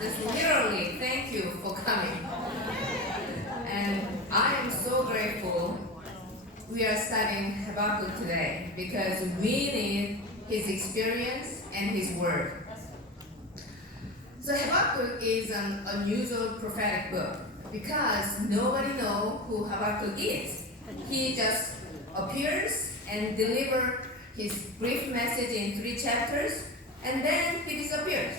Just literally, thank you for coming. And I am so grateful we are studying Habakkuk today because we need his experience and his word. So Habakkuk is an unusual prophetic book because nobody knows who Habakkuk is. He just appears and delivers his brief message in 3 chapters and then he disappears.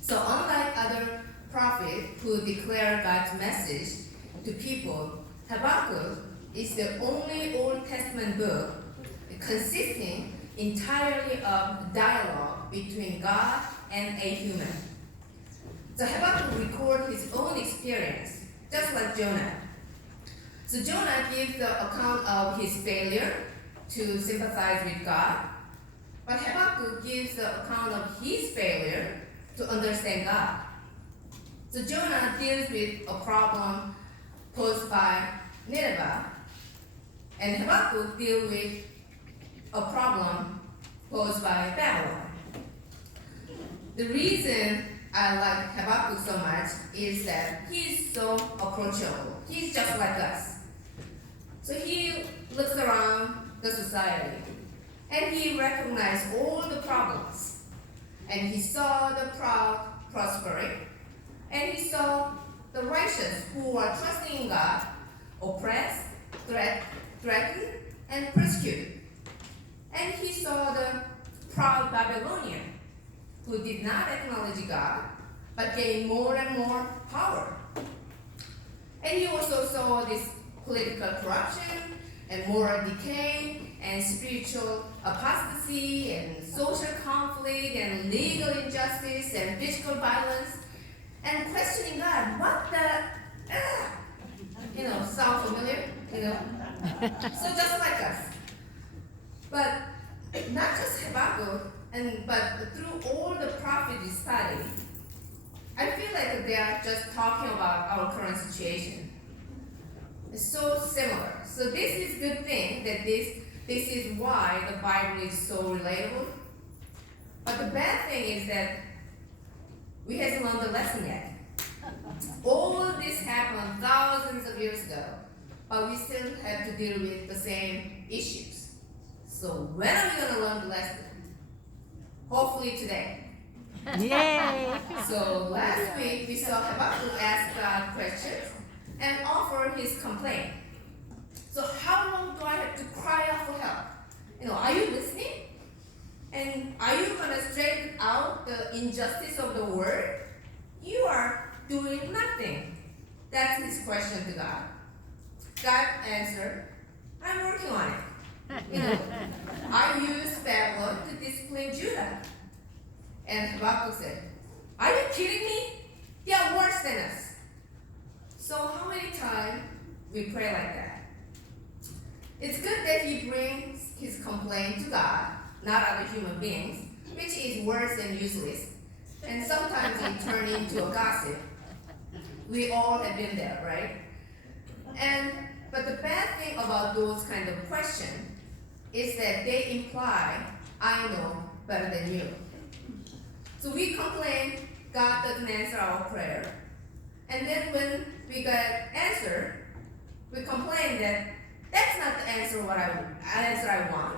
So unlike other prophets who declare God's message to people, Habakkuk is the only Old Testament book consisting entirely of dialogue between God and a human. So Habakkuk records his own experience, just like Jonah. So Jonah gives the account of his failure to sympathize with God, but Habakkuk gives the account of his failure to understand God. So Jonah deals with a problem posed by Nineveh, and Habakkuk deals with a problem posed by Babylon. The reason I like Habakkuk so much is that he's so approachable. He's just like us. So he looks around the society and he recognized all the problems. And he saw the proud prospering, and he saw the righteous who are trusting in God oppressed, threatened, and persecuted. And he saw the proud Babylonian who did not acknowledge God but gained more and more power. And he also saw this political corruption and moral decay and spiritual apostasy and social conflict and legal injustice and physical violence and questioning God. What the, sound familiar? So just like us. But not just Habakkuk, but through all the prophets study, I feel like they are just talking about our current situation. It's so similar. So this is a good thing that this is why the Bible is so relatable. But the bad thing is that we haven't learned the lesson yet. All this happened thousands of years ago, but we still have to deal with the same issues. So when are we going to learn the lesson? Hopefully today. Yay! So last week we saw Habakkuk ask God questions and offer his complaint. So how long do I have to cry out for help? Are you listening? And are you going to straighten out the injustice of the world? You are doing nothing. That's his question to God. God answered, I'm working on it. I used Babylon to discipline Judah. And Habakkuk said, are you kidding me? They are worse than us. So how many times we pray like that? It's good that he brings his complaint to God, not other human beings, which is worse and useless. And sometimes it turns into a gossip. We all have been there, right? But the bad thing about those kind of questions is that they imply, I know better than you. So we complain God doesn't answer our prayer. And then when we got answer, we complain that that's not the answer I want,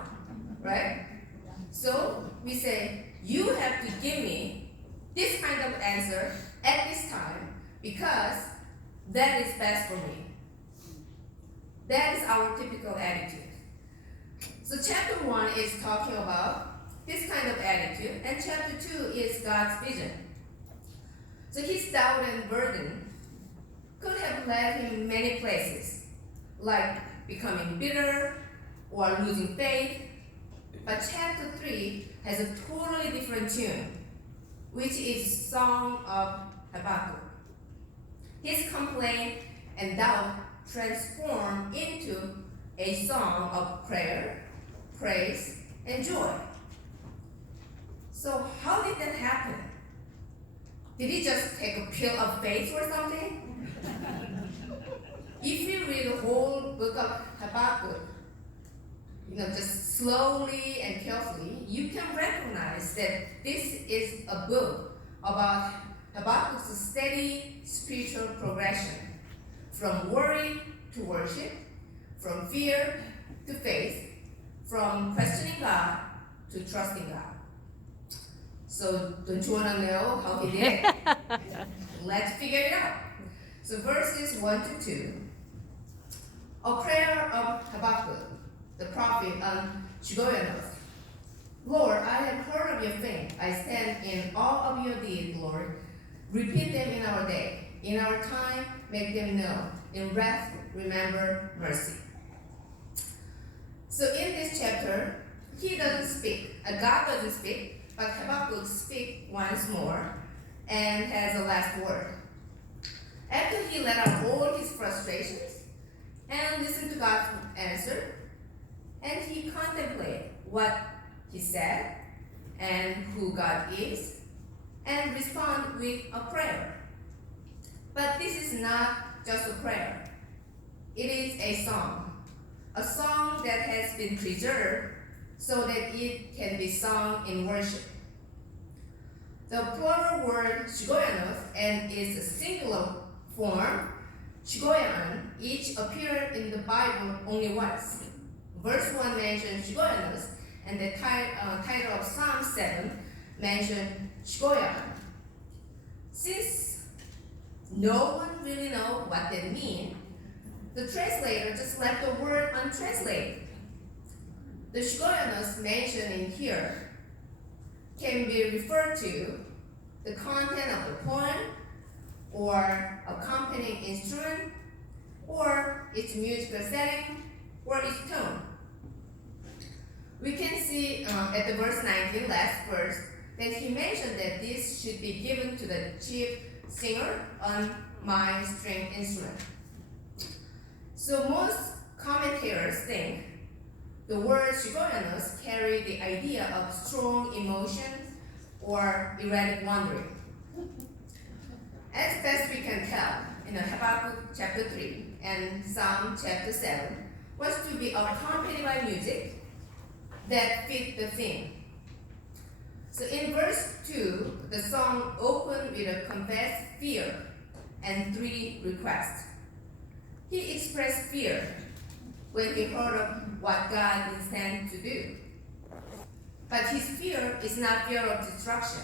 right? So we say, you have to give me this kind of answer at this time because that is best for me. That is our typical attitude. So chapter 1 is talking about this kind of attitude, and chapter 2 is God's vision. So his doubt and burden could have led him many places, like becoming bitter or losing faith. But chapter 3 has a totally different tune, which is Song of Habakkuk. His complaint and doubt transform into a song of prayer, praise, and joy. So how did that happen? Did he just take a pill of faith or something? If you read the whole book of Habakkuk, just slowly and carefully, you can recognize that this is a book about Habakkuk's steady spiritual progression from worry to worship, from fear to faith, from questioning God to trusting God. So don't you want to know how he did it? Let's figure it out. So verses 1 to 2, a prayer of Habakkuk, the prophet on Shigionoth. Lord, I have heard of your fame. I stand in awe of your deeds, Lord. Repeat them in our day. In our time, make them known. In wrath, remember mercy. So in this chapter, he doesn't speak. God doesn't speak, but Habakkuk speaks once more and has a last word. After he let out all his frustrations and listened to God's answer, and he contemplated what he said and who God is, and respond with a prayer. But this is not just a prayer. It is a song that has been preserved so that it can be sung in worship. The plural word Shigionoth and its singular form, Shigoyan, each appear in the Bible only once. Verse 1 mentions Shigionoth, and the title of Psalm 7 mentioned Shigoyan. Since no one really knows what they mean, the translator just left the word untranslated. The Shigoyanos mentioned in here can be referred to the content of the poem, or accompanying instrument, or its musical setting, or its tone. We can see at the verse 19, last verse, that he mentioned that this should be given to the chief singer on my string instrument. So most commentators think the word Shigoyanos carry the idea of strong emotions or erratic wandering. As best we can tell, in Habakkuk chapter 3 and Psalm chapter 7 was to be accompanied by music that fit the theme. So in verse 2, the song opened with a confessed fear and 3 requests. He expressed fear when he heard of what God intended to do. But his fear is not fear of destruction,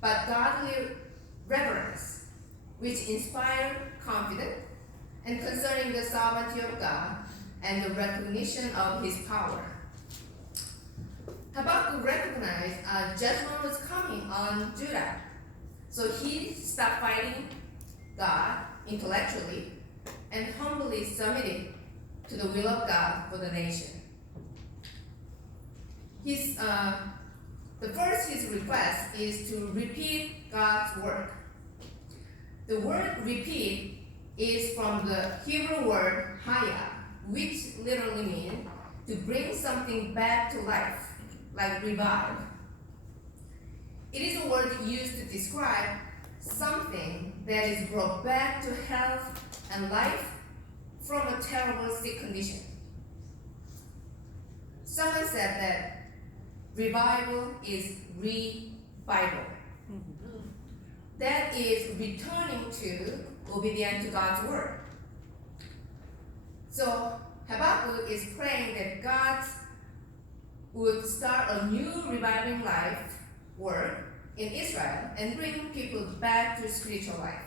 but godly reverence, which inspires confidence and concerning the sovereignty of God and the recognition of his power. Habakkuk recognized judgment was coming on Judah, so he stopped fighting God intellectually and humbly submitted to the will of God for the nation. His request is to repeat God's work. The word repeat is from the Hebrew word haya, which literally means to bring something back to life, like revive. It is a word used to describe something that is brought back to health and life from a terrible sick condition. Someone said that revival is re-Bible. That is returning to obedience to God's word. So Habakkuk is praying that God would start a new reviving life work in Israel and bring people back to spiritual life.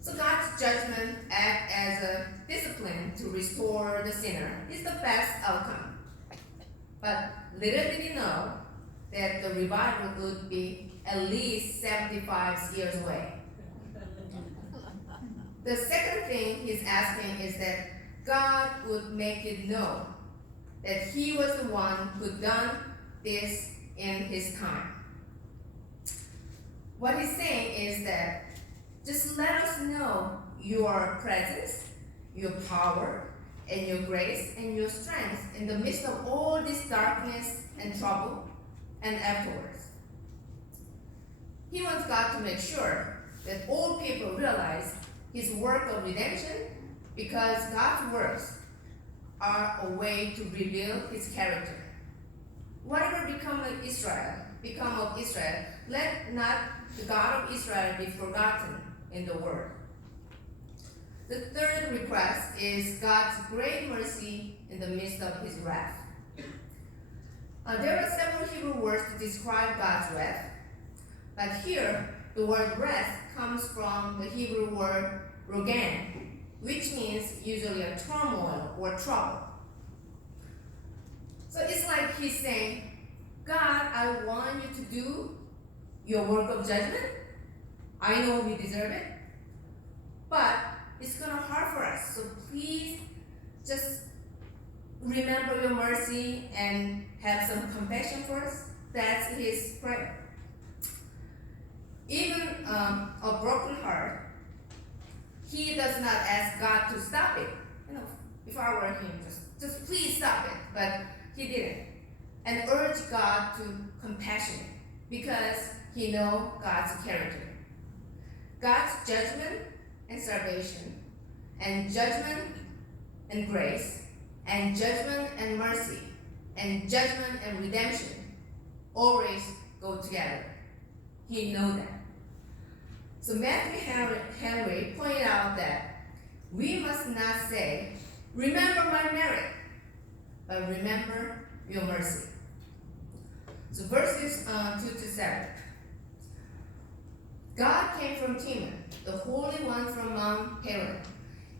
So God's judgment act as a discipline to restore the sinner is the best outcome. But little did he know that the revival would be at least 75 years away. The second thing he's asking is that God would make it known that he was the one who done this in his time. What he's saying is that just let us know your presence, your power, and your grace and your strength in the midst of all this darkness and trouble and afterwards. He wants God to make sure that all people realize his work of redemption, because God's works are a way to reveal his character. whatever become of Israel, let not the God of Israel be forgotten in the world. The third request is God's great mercy in the midst of his wrath. There are several Hebrew words to describe God's wrath, but here the word wrath comes from the Hebrew word rogan, which means usually a turmoil or trouble. So it's like he's saying, God, I want you to do your work of judgment. I know we deserve it, but it's going to hurt for us. So please just remember your mercy and have some compassion for us. That's his prayer. Even a broken heart, he does not ask God to stop it. If I were him, just please stop it. But he didn't. And urged God to compassion because he knows God's character. God's judgment and salvation, and judgment and grace, and judgment and mercy, and judgment and redemption always go together. He knows that. So Matthew Henry pointed out that we must not say, remember my merit, but remember your mercy. So verses 2 to 7. God came from Teman, the Holy One from Mount Paran.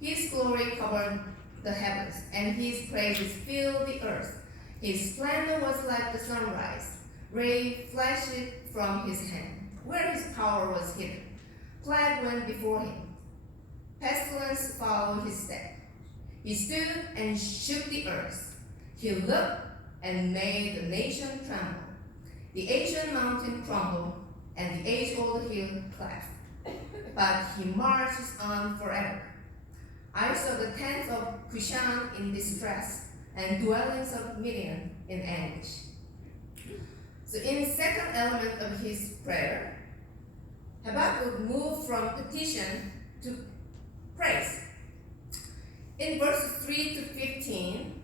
His glory covered the heavens, and his praises filled the earth. His splendor was like the sunrise. Ray flashed from his hand, where his power was hidden. Plague went before him. Pestilence followed his step. He stood and shook the earth. He looked and made the nation tremble. The ancient mountain crumbled, and the age-old hill cleft. But he marches on forever. I saw the tents of Cushan in distress, and dwellings of Midian in anguish. So in the second element of his prayer, Habakkuk moved from petition to praise. In verses 3 to 15,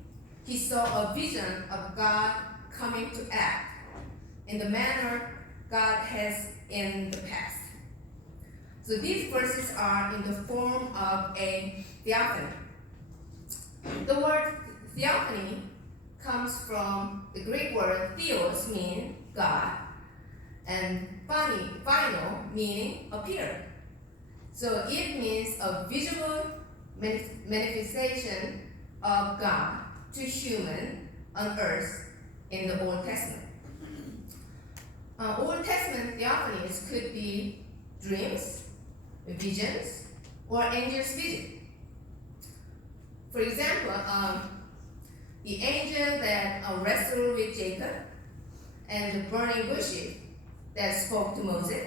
he saw a vision of God coming to act in the manner God has in the past. So these verses are in the form of a theophany. The word theophany comes from the Greek word theos, meaning God, and phino, meaning appear. So it means a visible manifestation of God to human on earth in the Old Testament. Old Testament theophanies could be dreams, visions, or angels' vision. For example, the angel that wrestled with Jacob and the burning bushes that spoke to Moses,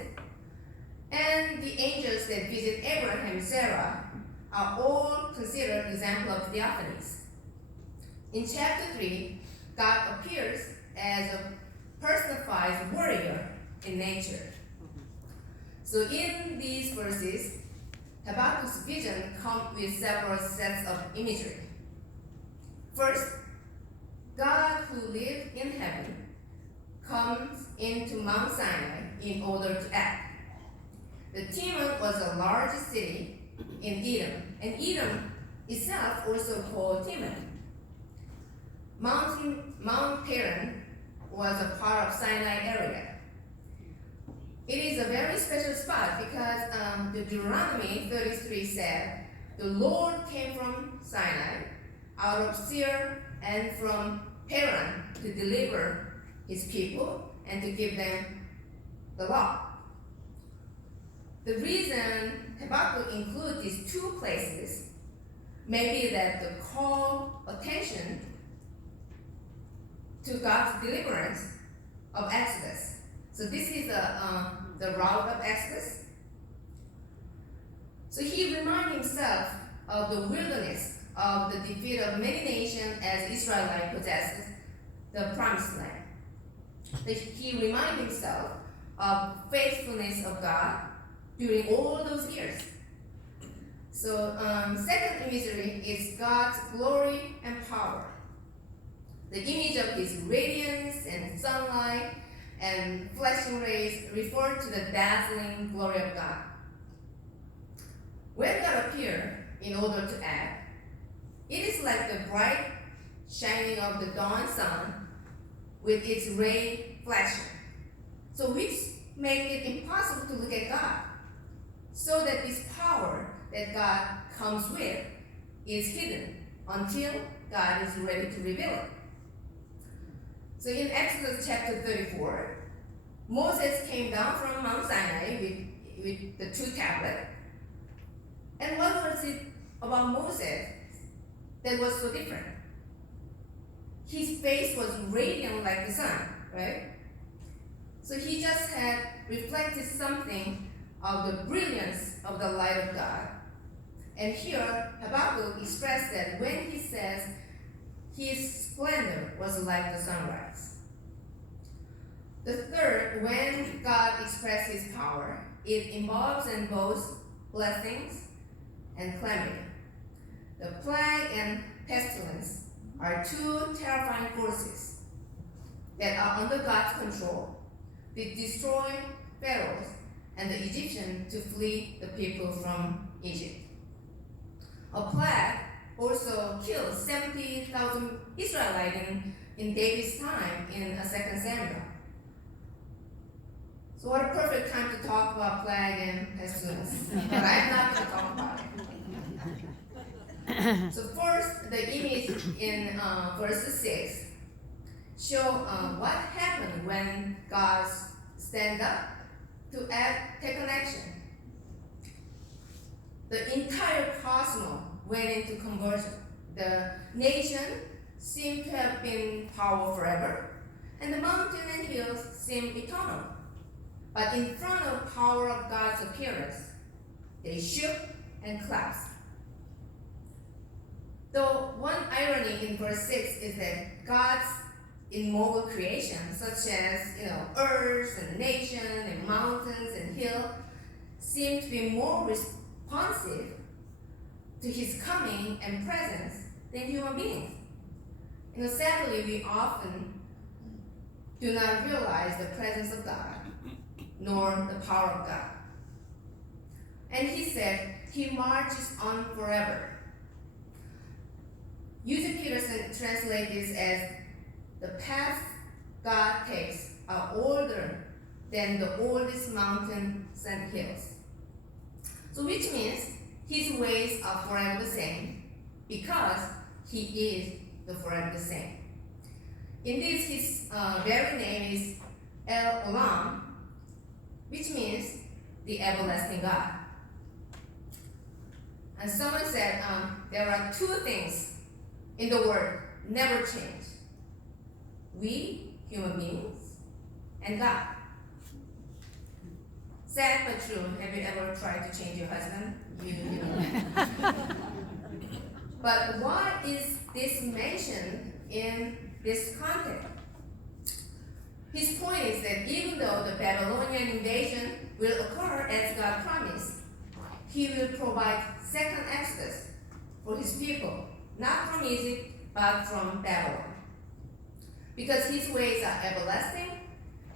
and the angels that visit Abraham and Sarah are all considered examples of theophanies. In chapter 3, God appears as a personified warrior in nature. So in these verses, Habakkuk's vision comes with several sets of imagery. First, God who lived in heaven comes into Mount Sinai in order to act. The Teman was a large city in Edom, and Edom itself also called Teman. Mount Paran was a part of Sinai area. It is a very special spot because the Deuteronomy 33 said, the Lord came from Sinai, out of Seir, and from Paran to deliver his people and to give them the law. The reason Habakkuk includes these two places may be that the call attention to God's deliverance of Exodus. So this is the route of Exodus. So he reminds himself of the wilderness, of the defeat of many nations as Israelites possessed the promised land. He reminds himself of faithfulness of God during all those years. So second imagery is God's glory and power. The image of his radiance and sunlight and flashing rays refer to the dazzling glory of God. When God appears in order to act, it is like the bright shining of the dawn sun with its ray flashing, so which make it impossible to look at God, so that this power that God comes with is hidden until God is ready to reveal it. So in Exodus chapter 34, Moses came down from Mount Sinai with the two tablets. And what was it about Moses that was so different? His face was radiant like the sun, right? So he just had reflected something of the brilliance of the light of God. And here, Habakkuk expressed that when he says his splendor was like the sunrise. The third, when God expressed his power, it involves in both blessings and calamity. The plague and pestilence are two terrifying forces that are under God's control. They destroy Pharaoh and the Egyptians to flee the people from Egypt. A plague also killed 70,000 Israelites in David's time in 2 Samuel. So what a perfect time to talk about plague and pestilence. But I'm not going to talk about it. So first, the image in verse 6 show what happened when God stand up to take an action. The entire cosmos went into conversion. The nation seemed to have been power forever, and the mountain and hills seemed eternal. But in front of the power of God's appearance, they shook and collapsed. Though one irony in verse 6 is that God's immobile creation, such as earth and nation and mountains and hill, seem to be more responsive to his coming and presence than human beings. Sadly, we often do not realize the presence of God, nor the power of God. And he said, he marches on forever. Eugene Peterson translates this as the paths God takes are older than the oldest mountains and hills. So which means his ways are forever the same because he is the forever the same. Indeed, his very name is El Olam, which means the everlasting God. And someone said there are two things in the world never change. We, human beings, and God. Sad but true. Have you ever tried to change your husband? You know. But why is this mentioned in this context? His point is that even though the Babylonian invasion will occur as God promised, he will provide second exodus for his people, not from Egypt, but from Babylon. Because his ways are everlasting,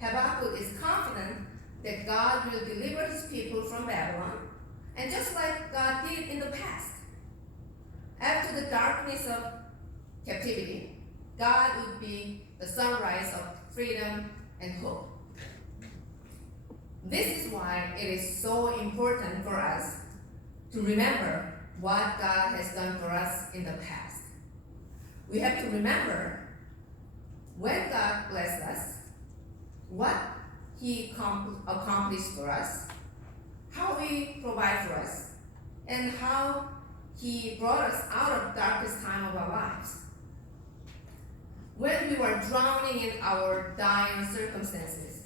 Habakkuk is confident that God will deliver his people from Babylon, and just like God did in the past. After the darkness of captivity, God would be the sunrise of freedom and hope. This is why it is so important for us to remember what God has done for us in the past. We have to remember when God blessed us, what he accomplished for us, how he provided for us, and how he brought us out of the darkest time of our lives. When we were drowning in our dire circumstances,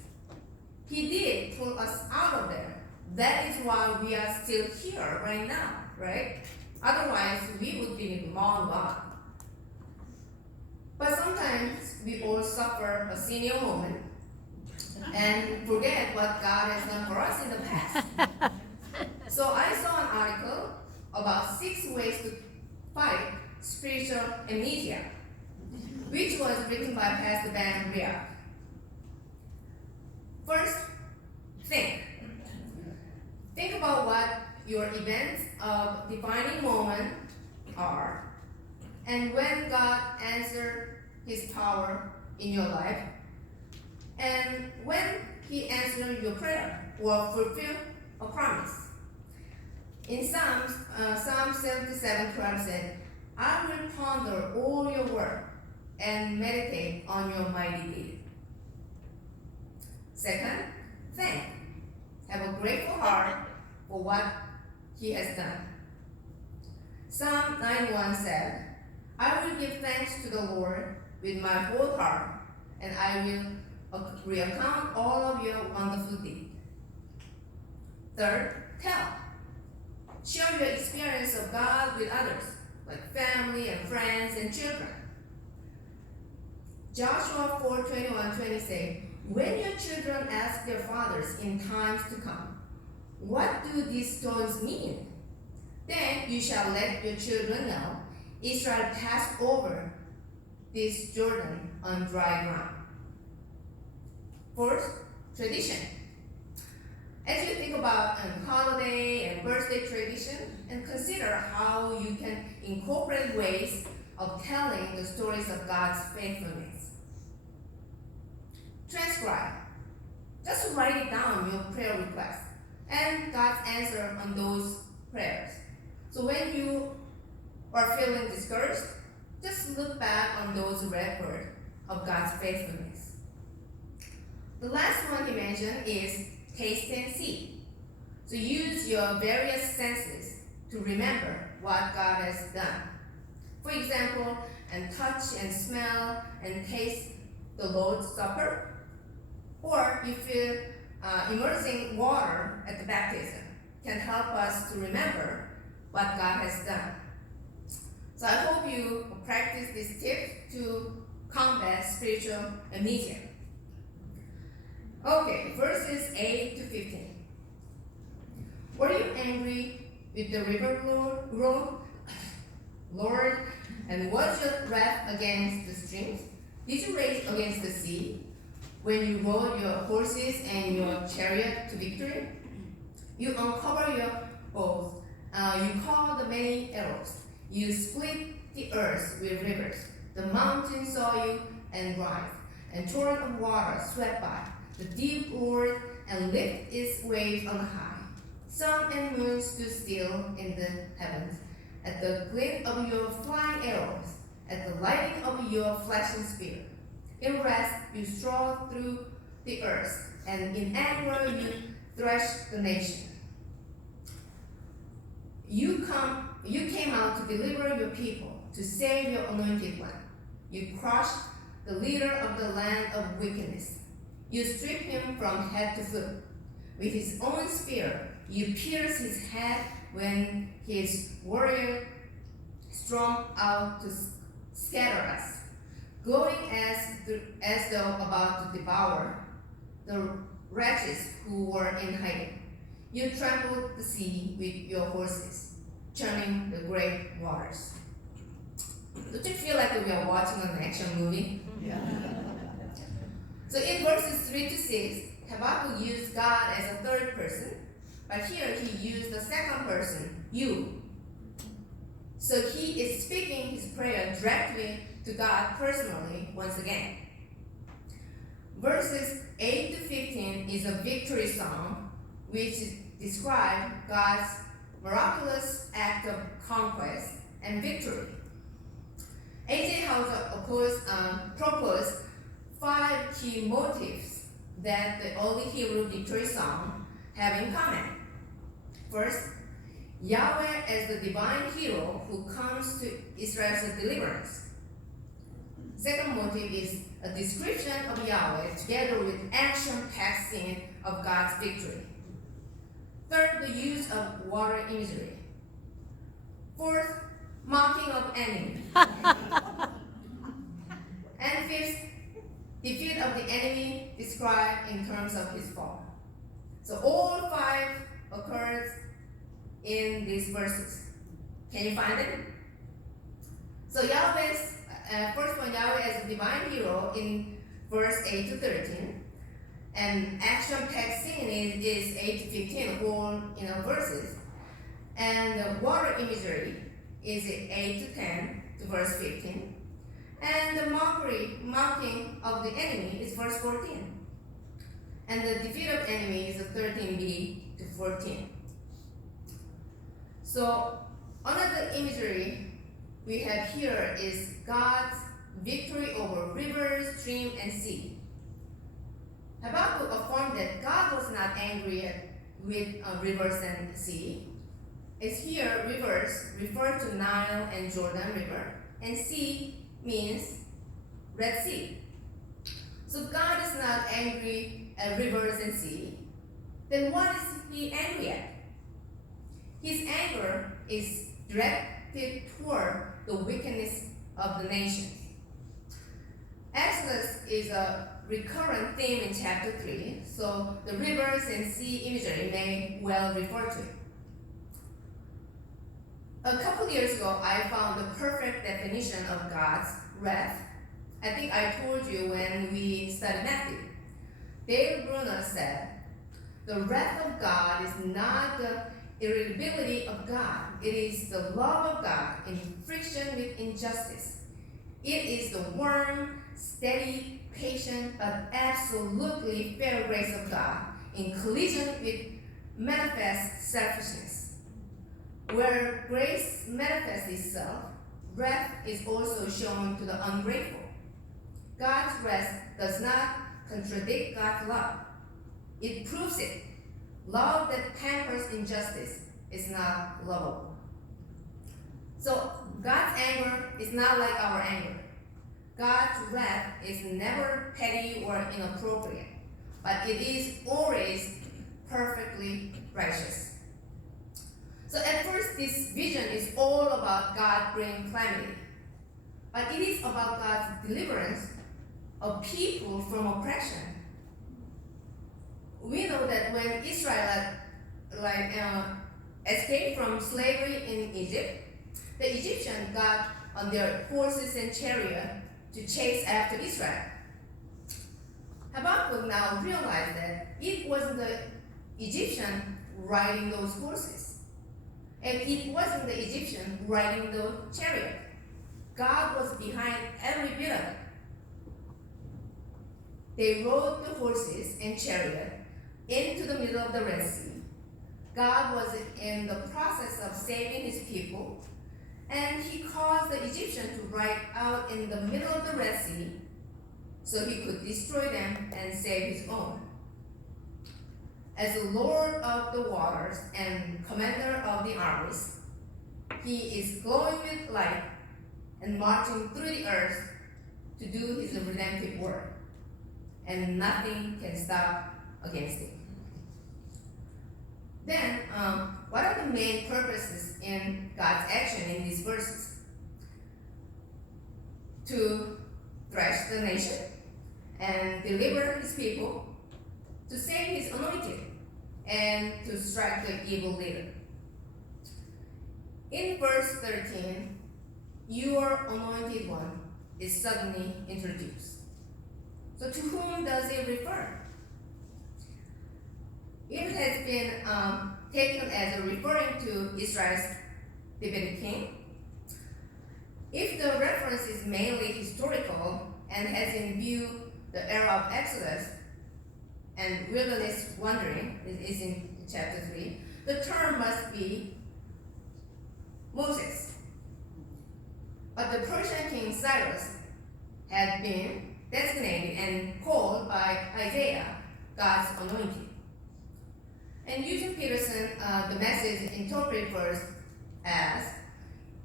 he did pull us out of there. That is why we are still here right now, right? Otherwise, we would be long gone. But sometimes we all suffer a senior moment and forget what God has done for us in the past. So I saw an article about 6 ways to fight spiritual amnesia. which was written by Pastor Ben Riak. First, think. Think about what your events of defining moment are, and when God answered His power in your life, and when He answered your prayer or fulfilled a promise. In Psalm 77:12 said, I will ponder all your work and meditate on your mighty deed. Second, thank. Have a grateful heart for what He has done. Psalm 91 said, I will give thanks to the Lord with my whole heart, and I will recount all of your wonderful deeds. Third, tell. Share your experience of God with others, like family and friends and children. Joshua 4:21-20 say, when your children ask their fathers in times to come, what do these stones mean? Then you shall let your children know, Israel passed over this Jordan on dry ground. Fourth, tradition. As you think about holiday and birthday tradition, and consider how you can incorporate ways of telling the stories of God's faithfulness. Transcribe. Just write it down, your prayer request, and God's answer on those prayers. So when you are feeling discouraged, just look back on those records of God's faithfulness. The last one he mentioned is taste and see. So use your various senses to remember what God has done. For example, and touch and smell and taste the Lord's Supper. Or you feel immersing water at the baptism can help us to remember what God has done. So I hope you practice this tip to combat spiritual amnesia. Okay, verses 8-15. Were you angry with the river, Lord, and was your wrath against the streams? Did you rage against the sea when you rode your horses and your chariot to victory? You uncover your bows, you call the many arrows, you split the earth with rivers. The mountains saw you and writhed, and torrent of water swept by. The deep roared and licked its waves on high. Sun and moon stood still in the heavens, at the glint of your flying arrows, at the lighting of your flashing spear. In wrath you strode through the earth, and in anger you threshed the nation. You came out to deliver your people, to save your anointed one. You crushed the leader of the land of wickedness. You stripped him from head to foot. With his own spear, you pierced his head when his warrior stormed out to scatter us, going as though about to devour the wretches who were in hiding. You trampled the sea with your horses, churning the great waters. Don't you feel like we are watching an action movie? Yeah. So in verses 3-6, Habakkuk used God as a third person, but here he used the second person, you. So he is speaking his prayer directly to God personally once again. Verses 8-15 is a victory song which describes God's miraculous act of conquest and victory. A.J. Hauser proposed 5 key motifs that the early Hebrew victory song have in common. First, Yahweh as the divine hero who comes to Israel's deliverance. Second motive is a description of Yahweh together with action-packed scene of God's victory. Third, the use of water imagery. Fourth, mocking of enemy. And fifth, defeat of the enemy described in terms of his fall. So all 5 occurs in these verses. Can you find it? So Yahweh first point Yahweh as a divine hero in verse 8 to 13. And action-packed singing is 8 to 15, whole verses. And the water imagery is 8 to 10 to verse 15. And the mocking of the enemy is verse 14. And the defeat of enemy is 13b to 14. So another imagery we have here is God's victory over rivers, stream, and sea. Habakkuk affirmed that God was not angry with rivers and sea. As here, rivers refer to Nile and Jordan River, and sea means Red Sea. So God is not angry at rivers and sea. Then what is he angry at? His anger is directed toward the wickedness of the nations. Exodus is a recurrent theme in chapter 3, so the rivers and sea imagery may well refer to it. A couple years ago, I found the perfect definition of God's wrath. I think I told you when we studied Matthew. Dale Bruner said, "The wrath of God is not the irritability of God. It is the love of God in friction with injustice. It is the warm, steady, patient, but absolutely fair grace of God in collision with manifest selfishness. Where grace manifests itself, wrath is also shown to the ungrateful. God's wrath does not contradict God's love. It proves it. Love that pampers injustice is not lovable." So God's anger is not like our anger. God's wrath is never petty or inappropriate, but it is always perfectly righteous. So at first, this vision is all about God bringing calamity, but it is about God's deliverance of people from oppression. We know that when Israel escaped from slavery in Egypt, the Egyptians got on their horses and chariots to chase after Israel. Habakkuk now realized that it wasn't the Egyptian riding those horses, and it wasn't the Egyptian riding the chariot. God was behind every bit of it. They rode the horses and chariot into the middle of the Red Sea. God was in the process of saving his people, and he caused the Egyptians to ride out in the middle of the Red Sea so he could destroy them and save his own. As the Lord of the waters and commander of the armies, he is glowing with light and marching through the earth to do his redemptive work, and nothing can stop against it. Then, what are the main purposes in God's action in these verses? To thresh the nation and deliver his people, to save his anointed, and to strike the evil leader. In verse 13, your anointed one is suddenly introduced. So to whom does it refer? It has been taken as referring to Israel's Davidic king. If the reference is mainly historical and has in view the era of Exodus and wilderness wandering, is in chapter 3, the term must be Moses. But the Persian king Cyrus had been designated and called by Isaiah God's anointed. And Eugene Peterson, the message interpreted verse as,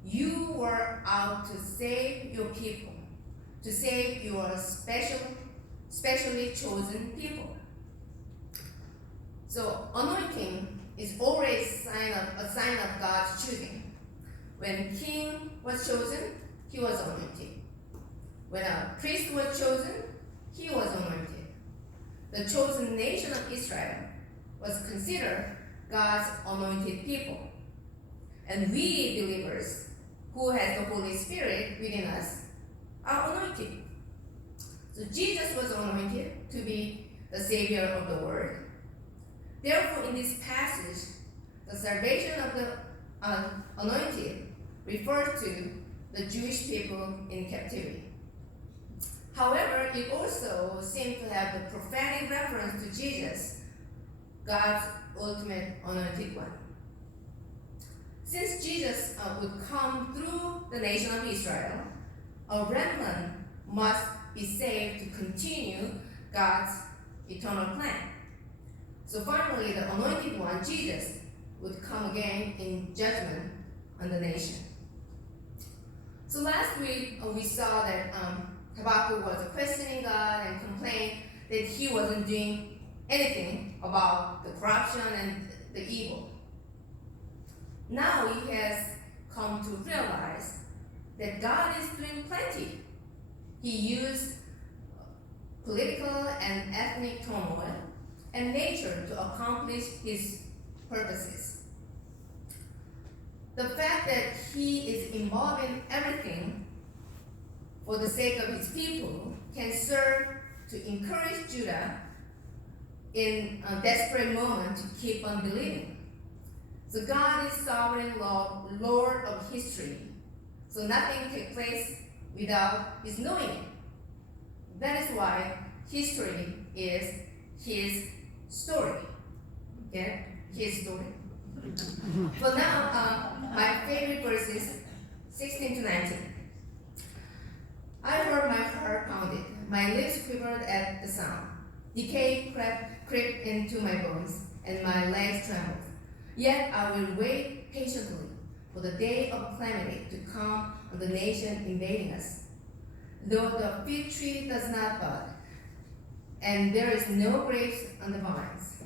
you were out to save your people, to save your specially chosen people. So anointing is always a sign of God's choosing. When king was chosen, he was anointed. When a priest was chosen, he was anointed. The chosen nation of Israel was considered God's anointed people. And we believers, who has the Holy Spirit within us, are anointed. So Jesus was anointed to be the Savior of the world. Therefore, in this passage, the salvation of the anointed refers to the Jewish people in captivity. However, it also seems to have the prophetic reference to Jesus, God's ultimate anointed one. Since Jesus would come through the nation of Israel, a remnant must be saved to continue God's eternal plan. So finally, the anointed one, Jesus, would come again in judgment on the nation. So last week, we saw that Habakkuk was questioning God and complained that he wasn't doing anything about the corruption and the evil. Now he has come to realize that God is doing plenty. He used political and ethnic turmoil and nature to accomplish his purposes. The fact that he is involved in everything for the sake of his people can serve to encourage Judah in a desperate moment to keep on believing. So God is sovereign Lord of history. So nothing takes place without his knowing it. That is why history is his story. Okay? His story. For now, my favorite verses 16 to 19. I heard my heart pounded, my lips quivered at the sound. Decay crept into my bones, and my legs trembled. Yet I will wait patiently for the day of calamity to come on the nation invading us. Though the fig tree does not bud, and there is no grapes on the vines,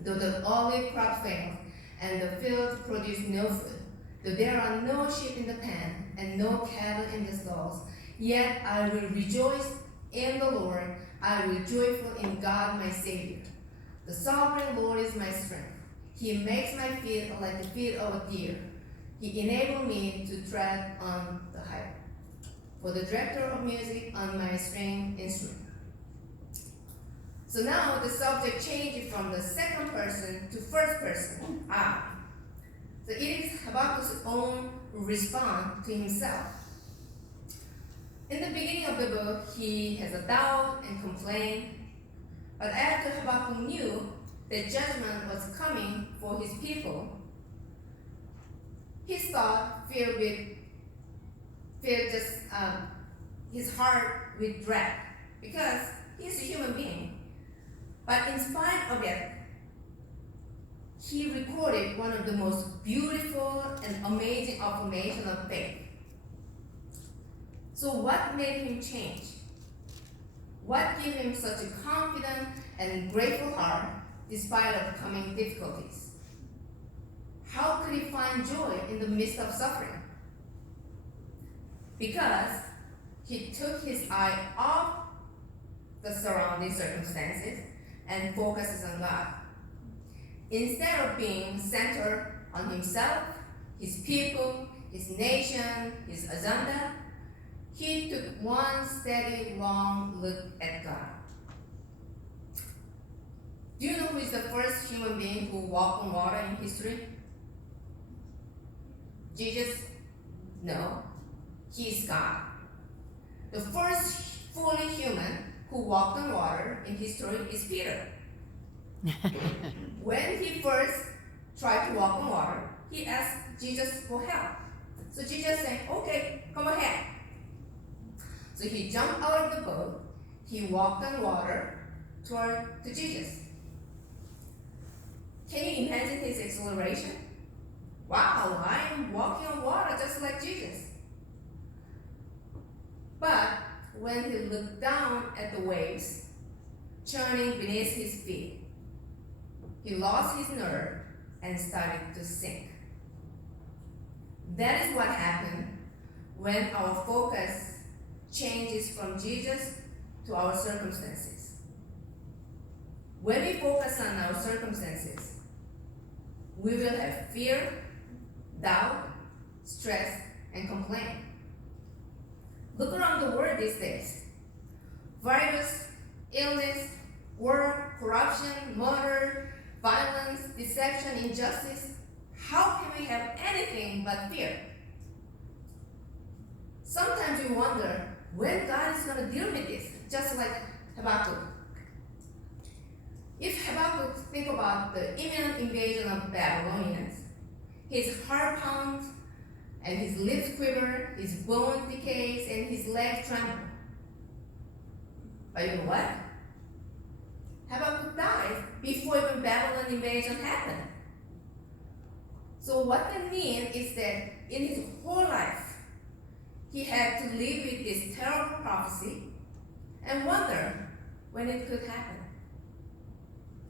though the olive crop fails, and the field produce no food, though there are no sheep in the pen, and no cattle in the stalls, yet I will rejoice in the Lord, I will be joyful in God my Savior. The sovereign Lord is my strength. He makes my feet like the feet of a deer. He enabled me to tread on the high. For the director of music on my string instrument. So now the subject changes from the second person to first person, I. So it is Habakkuk's own response to himself. In the beginning of the book, he has a doubt and complaint, but after Habakkuk knew that judgment was coming for his people, his thought filled his heart with dread, because he's a human being. But in spite of it, he recorded one of the most beautiful and amazing affirmation of faith. So what made him change? What gave him such a confident and grateful heart despite of coming difficulties? How could he find joy in the midst of suffering? Because he took his eye off the surrounding circumstances and focuses on God. Instead of being centered on himself, his people, his nation, his agenda, he took one steady, long look at God. Do you know who is the first human being who walked on water in history? Jesus? No. He is God. The first fully human who walked on water in history is Peter. When he first tried to walk on water, he asked Jesus for help. So Jesus said, okay, come ahead. So he jumped out of the boat, he walked on water to Jesus. Can you imagine his exhilaration? Wow, I'm walking on water just like Jesus. But when he looked down at the waves, churning beneath his feet, he lost his nerve and started to sink. That is what happened when our focus changes from Jesus to our circumstances. When we focus on our circumstances, we will have fear, doubt, stress, and complaint. Look around the world these days. Virus, illness, war, corruption, murder, violence, deception, injustice. How can we have anything but fear? Sometimes we wonder when God is going to deal with this, just like Habakkuk. If Habakkuk think about the imminent invasion of Babylonians, his heart pounds and his lips quiver, his bones decays, and his legs tremble. But you know what? Habakkuk died before even Babylon invasion happened. So what that means is that in his whole life, he had to live with this terrible prophecy and wonder when it could happen.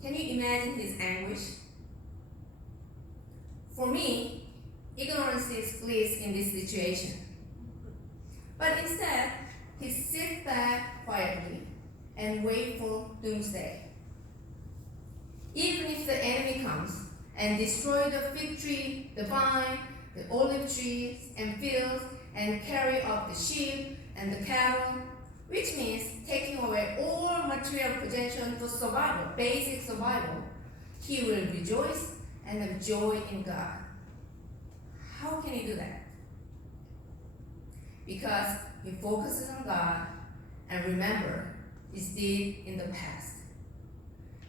Can you imagine his anguish? For me, ignorance is bliss in this situation. But instead, he sits back quietly and wait for doomsday. Even if the enemy comes and destroy the fig tree, the vine, the olive trees and fields, and carry off the sheep and the cattle, which means taking away all material possession for survival, basic survival, he will rejoice and have joy in God. How can he do that? Because he focuses on God and remember his deed in the past.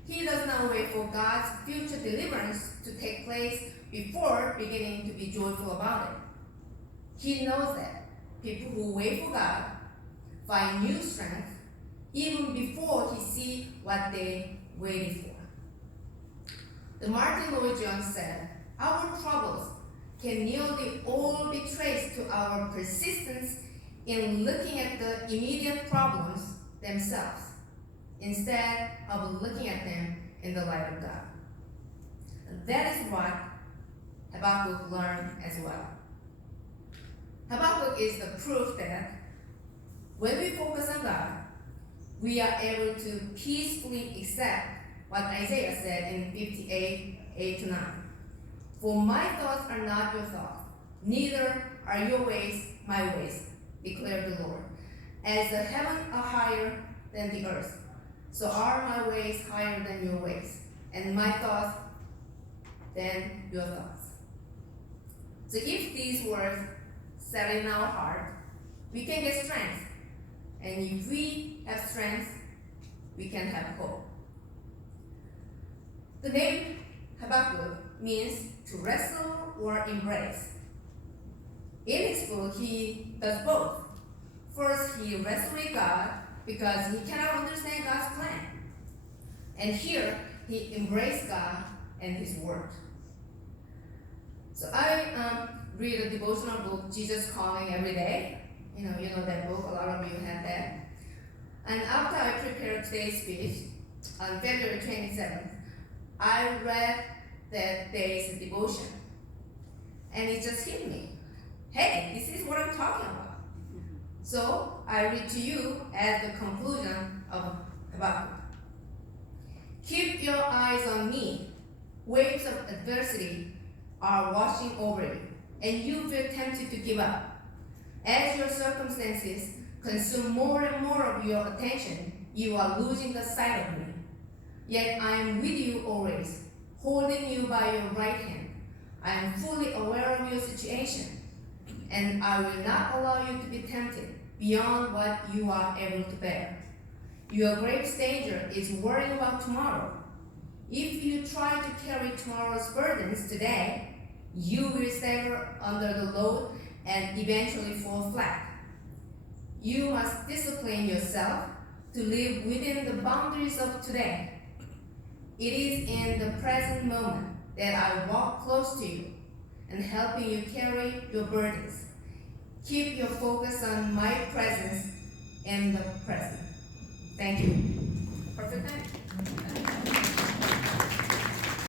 He does not wait for God's future deliverance to take place before beginning to be joyful about it. He knows that people who wait for God find new strength even before he sees what they waited for. The Martin Lloyd-Jones said, "Our troubles can nearly all be traced to our persistence in looking at the immediate problems themselves, instead of looking at them in the light of God." That is what Habakkuk learned as well. Habakkuk is the proof that when we focus on God, we are able to peacefully accept what Isaiah said in 58, 8-9. "For my thoughts are not your thoughts, neither are your ways my ways, declared the Lord. As the heavens are higher than the earth, so are my ways higher than your ways, and my thoughts than your thoughts." So if these words set in our heart, we can get strength. And if we have strength, we can have hope. The name Habakkuk means to wrestle or embrace. In his book, he does both. First, he wrestles with God because he cannot understand God's plan. And here, he embraced God and his word. So I read a devotional book, Jesus Calling, every day. You know that book, a lot of you have that. And after I prepared today's speech, on February 27th, I read that day's devotion. And it just hit me. Hey, this is what I'm talking about. So I read to you at the conclusion of Habakkuk. "Keep your eyes on me. Waves of adversity are washing over you, and you feel tempted to give up. As your circumstances consume more and more of your attention, you are losing the sight of me. Yet I am with you always, holding you by your right hand. I am fully aware of your situation, and I will not allow you to be tempted beyond what you are able to bear. Your greatest danger is worrying about tomorrow. If you try to carry tomorrow's burdens today, you will stagger under the load and eventually fall flat. You must discipline yourself to live within the boundaries of today. It is in the present moment that I walk close to you and helping you carry your burdens. Keep your focus on my presence in the present." Thank you. Perfect time.